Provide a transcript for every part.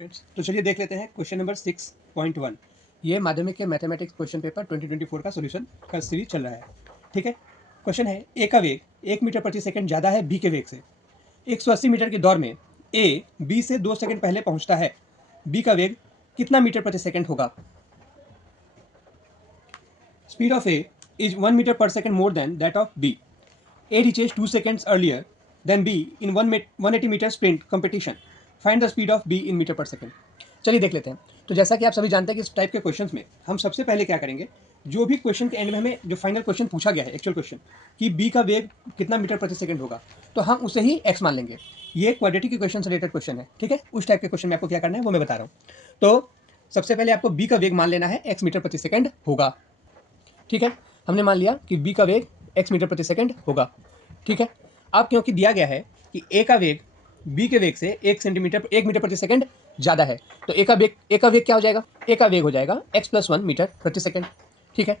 Friends, तो चलिए देख लेते हैं क्वेश्चन नंबर 6.1। ये माध्यमिक के मैथमेटिक्स क्वेश्चन पेपर 2024 का सॉल्यूशन का सीरीज चल रहा है। ठीक है, क्वेश्चन है ए का वेग 1 मीटर प्रति सेकंड ज़्यादा है बी के वेग से। 180 मीटर की दौड़ में ए बी से 2 सेकंड पहले पहुंचता है, बी का वेग कितना मीटर प्रति सेकंड होगा? Speed of A is 1 metre per second more than that of B. A reaches 2 seconds earlier than B in 180 metre sprint competition. Find the speed of B in metre per second. चलिए देख लेते हैं। तो जैसा कि आप सभी जानते हैं कि इस टाइप के क्वेश्चंस में हम सबसे पहले क्या करेंगे, जो भी क्वेश्चन के एंड में हमें जो फाइनल क्वेश्चन पूछा गया है, एक्चुअल क्वेश्चन कि बी का वेग कितना मीटर प्रति सेकंड होगा, तो हम उसे ही एक्स मान लेंगे। ये क्वाड्रेटिक इक्वेशन से रिलेटेड क्वेश्चन है। ठीक है, उस टाइप के क्वेश्चन में आपको क्या करना है वो मैं बता रहा हूँ। तो सबसे पहले आपको बी का वेग मान लेना है एक्स मीटर प्रति सेकंड होगा। ठीक है, हमने मान लिया कि बी का वेग एक्स मीटर प्रति सेकंड होगा। ठीक है, अब क्योंकि दिया गया है कि ए का वेग बी के वेग से 1 मीटर प्रति सेकंड ज़्यादा है, तो ए का वेग क्या हो जाएगा? ए का वेग हो जाएगा x + 1 मीटर प्रति सेकंड। ठीक है,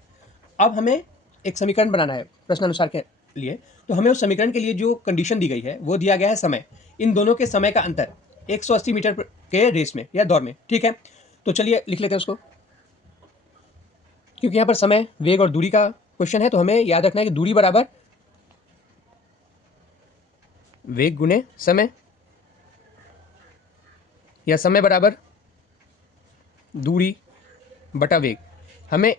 अब हमें एक समीकरण बनाना है प्रश्नानुसार के लिए। तो हमें उस समीकरण के लिए जो कंडीशन दी गई है वो दिया गया है समय। इन दोनों के समय का अंतर 180 मीटर के रेस में या दौड़ में। ठीक है, तो चलिए लिख लेते हैं उसको। क्योंकि यहाँ पर समय, वेग और दूरी का क्वेश्चन है, तो हमें याद रखना है कि दूरी बराबर वेग गुणे समय, या समय बराबर दूरी बटा वेग। हमें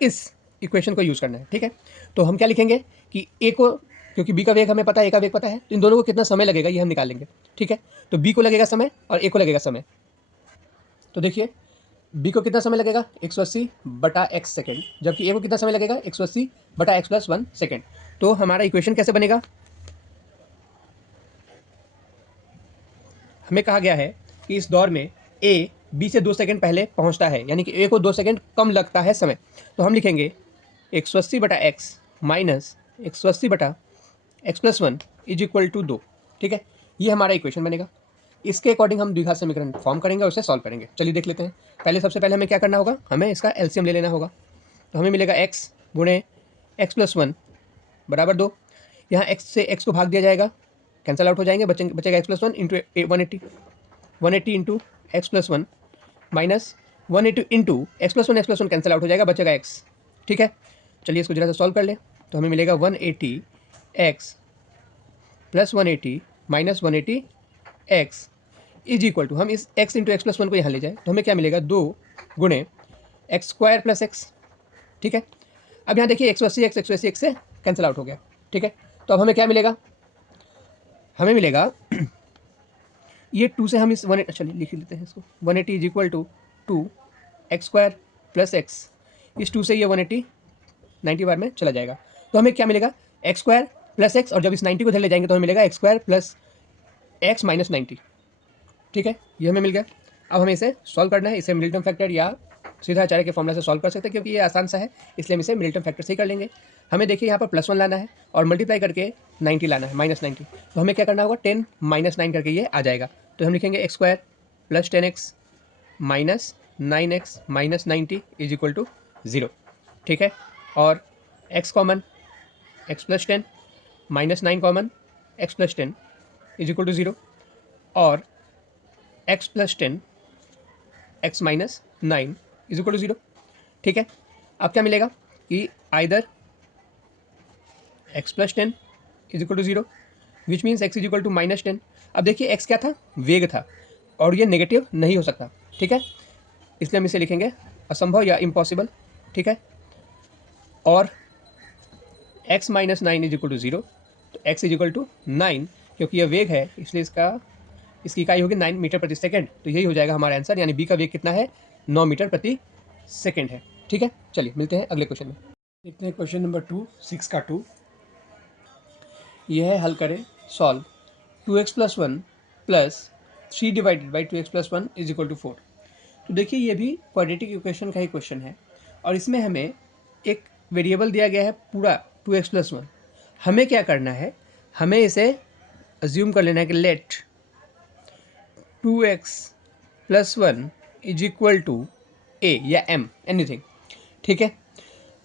इस इक्वेशन को यूज़ करना है। ठीक है, तो हम क्या लिखेंगे कि ए को, क्योंकि बी का वेग हमें पता है, ए का वेग पता है, तो इन दोनों को कितना समय लगेगा ये हम निकाल लेंगे। ठीक है, तो बी को लगेगा समय और ए को लगेगा समय। तो देखिए बी को कितना समय लगेगा 180 बटा एक्स सेकेंड, जबकि ए को कितना समय लगेगा 180 बटा एक्स + 1 सेकेंड। तो हमारा इक्वेशन कैसे बनेगा? हमें कहा गया है कि इस दौर में ए बी से 2 सेकंड पहले पहुंचता है, यानी कि ए को 2 सेकंड कम लगता है समय। तो हम लिखेंगे 180 बटा एक्स माइनस 180 बटा एक्स + 1 इज इक्वल टू 2। ठीक है, ये हमारा इक्वेशन बनेगा। इसके अकॉर्डिंग हम द्विघात समीकरण फॉर्म करेंगे और उसे सॉल्व करेंगे। चलिए देख लेते हैं। सबसे पहले हमें क्या करना होगा, हमें इसका एलसीएम ले लेना होगा। तो हमें मिलेगा एक्स गुणे एक्स + 1 बराबर 2। यहाँ एक्स से एक्स को भाग दिया जाएगा, कैंसल आउट हो जाएंगे, बचेगा x + 1 into 180 into x + 1 minus 180 into x + 1 cancel out हो जाएगा, बचेगा एक्स। ठीक है, चलिए इसको जरा सा सॉल्व कर लें। तो हमें मिलेगा 180 x + 180 minus 180 x is equal to, हम इस एक्स इंटू एक्स + 1 को यहाँ ले जाए तो हमें क्या मिलेगा 2 गुणे x² + x। ठीक है, अब यहाँ देखिए 180 एक्स से कैंसिल आउट हो गया। ठीक है, तो अब हमें क्या मिलेगा? हमें मिलेगा ये 2 से हम इस 1, चलिए लिख लेते हैं इसको। 180 is equal to 2x² + x। इस 2 से ये 180 90 बार में चला जाएगा, तो हमें क्या मिलेगा x² + x, और जब इस 90 को इधर ले जाएंगे तो हमें मिलेगा x² + x माइनस 90। ठीक है, ये हमें मिल गया। अब हमें इसे सॉल्व करना है। इसे मिडिल फैक्टर या सीधा आचार्य के फॉर्मूला से सॉल्व कर सकते हैं, क्योंकि ये आसान सा है, इसलिए हम इसे मिडिल फैक्टर से ही कर लेंगे। हमें देखिए यहाँ पर +1 लाना है और मल्टीप्लाई करके 90 लाना है, -90। तो हमें क्या करना होगा 10 - 9 करके ये आ जाएगा। तो हम लिखेंगे x² + 10x minus 9x minus 90 is equal to 0। ठीक है, और x common, x + 10 minus 9 common, x + 10 is equal to 0, और x + 10 x minus 9 is equal to 0। ठीक है, अब क्या मिलेगा कि either x + 10 is equal to 0 which means x is equal to -10। अब देखिए x क्या था? वेग था, और ये नेगेटिव नहीं हो सकता। ठीक है, इसलिए हम इसे लिखेंगे असंभव या इम्पॉसिबल। ठीक है, और x - 9 इज इक्वल टू 0, तो x इज इक्वल टू 9, क्योंकि यह वेग है इसलिए इसकी इकाई होगी 9 मीटर प्रति सेकंड। तो यही हो जाएगा हमारा आंसर, यानी बी का वेग कितना है 9 मीटर प्रति सेकंड है। ठीक है, चलिए मिलते हैं अगले क्वेश्चन में। देखते हैं क्वेश्चन नंबर 2, 6 का 2। यह है, हल करें, solve 2x + 1 + 3 divided by 2x + 1 is equal to 4। तो देखिए ये भी क्वाड्रेटिक इक्वेशन का ही क्वेश्चन है, और इसमें हमें एक वेरिएबल दिया गया है पूरा 2x + 1। हमें क्या करना है, हमें इसे अज्यूम कर लेना है कि let 2x + 1 is equal to a या m, एनीथिंग। ठीक है,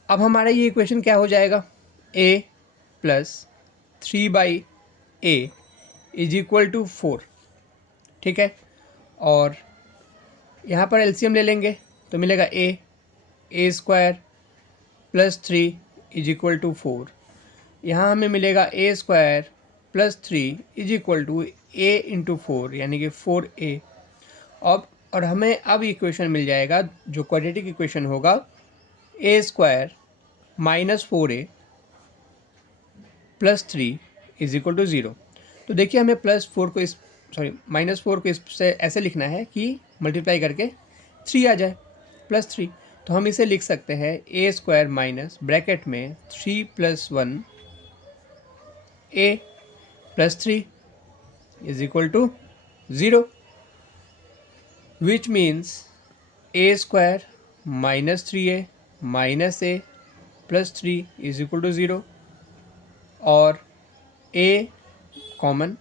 अब हमारा ये इक्वेशन क्या हो जाएगा, a + 3/a is equal to 4। ठीक है, और यहाँ पर एलसीएम ले लेंगे तो मिलेगा A square plus 3 is equal to 4। यहाँ हमें मिलेगा A square plus 3 is equal to A into 4 यानी कि 4a। अब और हमें अब इक्वेशन मिल जाएगा जो क्वाड्रेटिक इक्वेशन होगा A square minus 4a plus 3 is equal to 0। तो देखिए हमें माइनस 4 को इससे ऐसे लिखना है कि मल्टीप्लाई करके 3 आ जाए प्लस 3। तो हम इसे लिख सकते हैं ए स्क्वायर माइनस ब्रैकेट में 3 plus 1 a plus 3 is equal to 0, which means a square minus 3a minus a plus 3 is equal to 0 और a common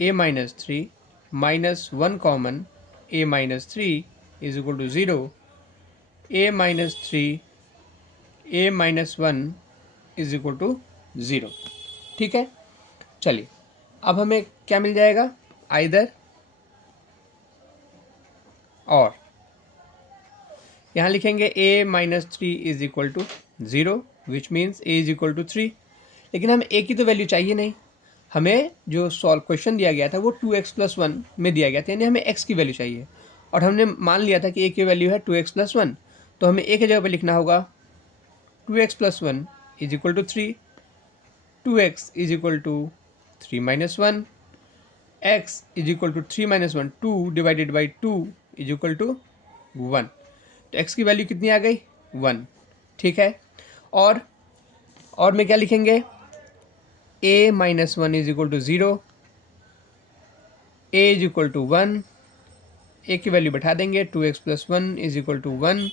a minus 3 minus 1 common a minus 3 is equal to 0, a minus 3 a minus 1 is equal to 0। ठीक है, चलिए अब हमें क्या मिल जाएगा, either और। यहाँ लिखेंगे a minus 3 is equal to 0 which means a is equal to 3। लेकिन हमें a की तो वैल्यू चाहिए नहीं, हमें जो सॉल्व क्वेश्चन दिया गया था वो 2x प्लस 1 में दिया गया था, यानी हमें x की वैल्यू चाहिए और हमने मान लिया था कि a की वैल्यू है 2x प्लस 1। तो हमें a की जगह पर लिखना होगा 2x plus 1 is equal to 3, 2x is equal to 3 minus 1, x is equal to 3 minus 1, 2 divided by 2 is equal to 1। तो x की वैल्यू कितनी आ गई, 1। ठीक है, और में क्या लिखेंगे, a minus 1 is equal to 0, a is equal to 1, a की वैल्यू बैठा देंगे 2x plus 1 is equal to 1,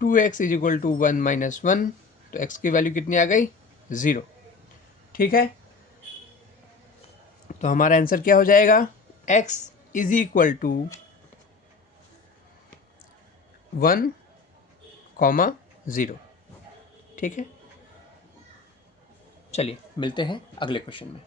2x is equal to 1 minus 1, तो x की वैल्यू कितनी आ गई, 0। ठीक है, तो हमारा आंसर क्या हो जाएगा, x इज इक्वल टू 1, 0। ठीक है, चलिए मिलते हैं अगले क्वेश्चन में।